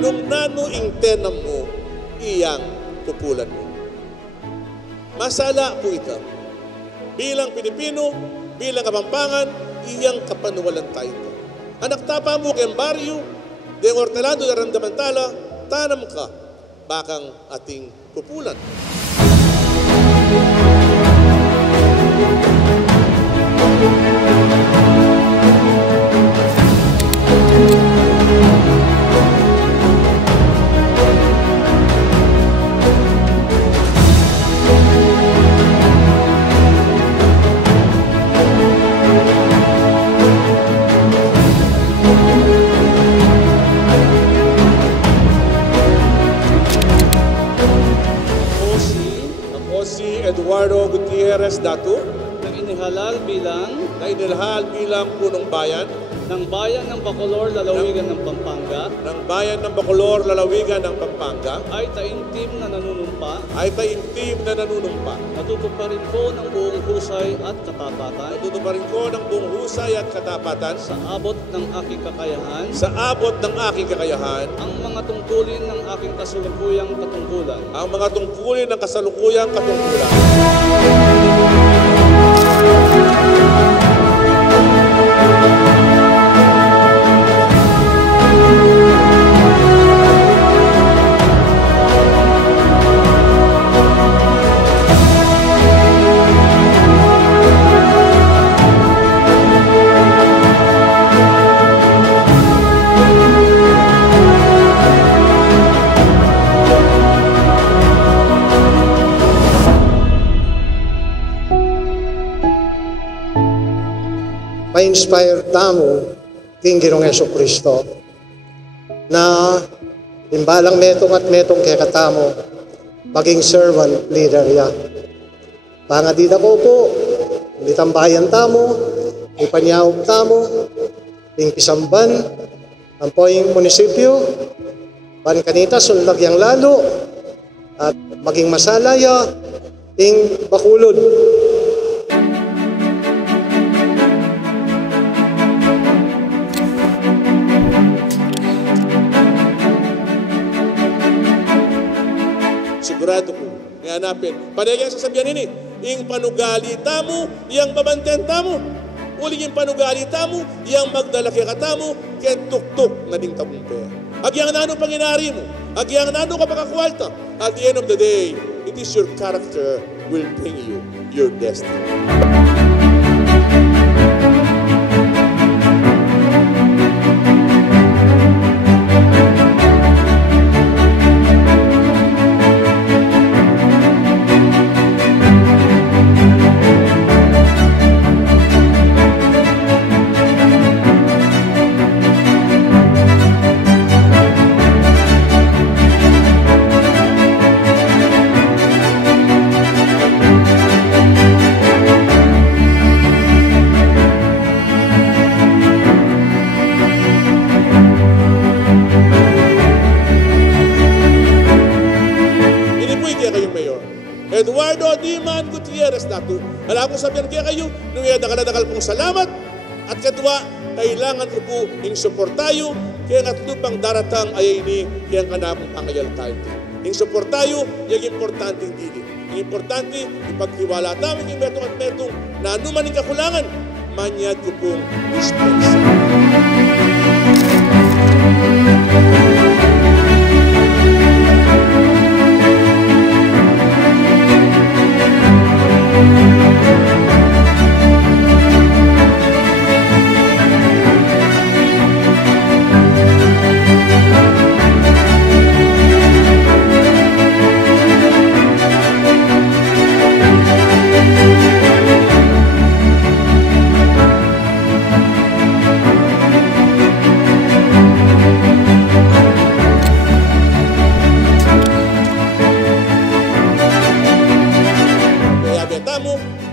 nung nano intenam mo, iyang pupulan mo. Masala po ito. Bilang Pilipino, bilang Kapampangan, iyang kapanuwalan tayo ito. Anak tapa mo kayang baryo, de hortelado na ramdamantala, tanam ka, bakang ating pupulan. Eduardo Gutierrez Datu na inihalal bilang punong bayan ng bayan ng Bacolor, Lalawigan ng Pampanga ay taimtim na nanunumpa natutuparin ko ng buong husay at katapatan sa abot ng aking kakayahan ang mga tungkulin ng aking kasalukuyang katungkulan. Ma-inspire tamo King Ginoong Jesucristo na imbalang metong at metong kaya katamo maging servant leader ya. Pangadida ko po, litambayan tamo, ipanyawag tamo, ing Pisamban, ang poing munisipyo, ban kanita sulagyang lalo, at maging masalaya, ing Bacolod. Sigurado ko, hanapin. Panay sa sabihan ini, ing panugalita mo, iyang babantenta mo. Uling yung panugalita mo, iyang magdalaki katamo, kaya tuktok na ding tabumpea. Agyang nano panginari mo, agyang nano kapakakwalta. At the end of the day, it is your character will bring you your destiny. Eduardo Diman Gutierrez Datu. Alam ko sabihan kaya kayo, nung dakal pong salamat. At kadwa, kailangan ko po yung suportayo, kaya nga pang daratang ayay ni kaya nga namang pangayal tayo. Yung suportayo, yung importante dili. Yung importante, ipagtiwala tayo yung metong at metong na anuman yung kakulangan, manyad ko pong dispensa.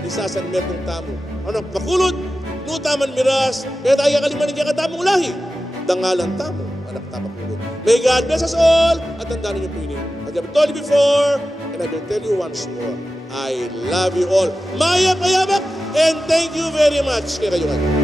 Isasan metong tamo. Ano, Bacolod, no taman miras, kaya tayo kaliman ng katamong lahi. Dangalan tamo, anak tama Bacolod. May God bless us all, at tandaan niyo po ini. As I have told you before, and I will tell you once more, I love you all. Maya payabak, and thank you very much. Kaya kayo nga.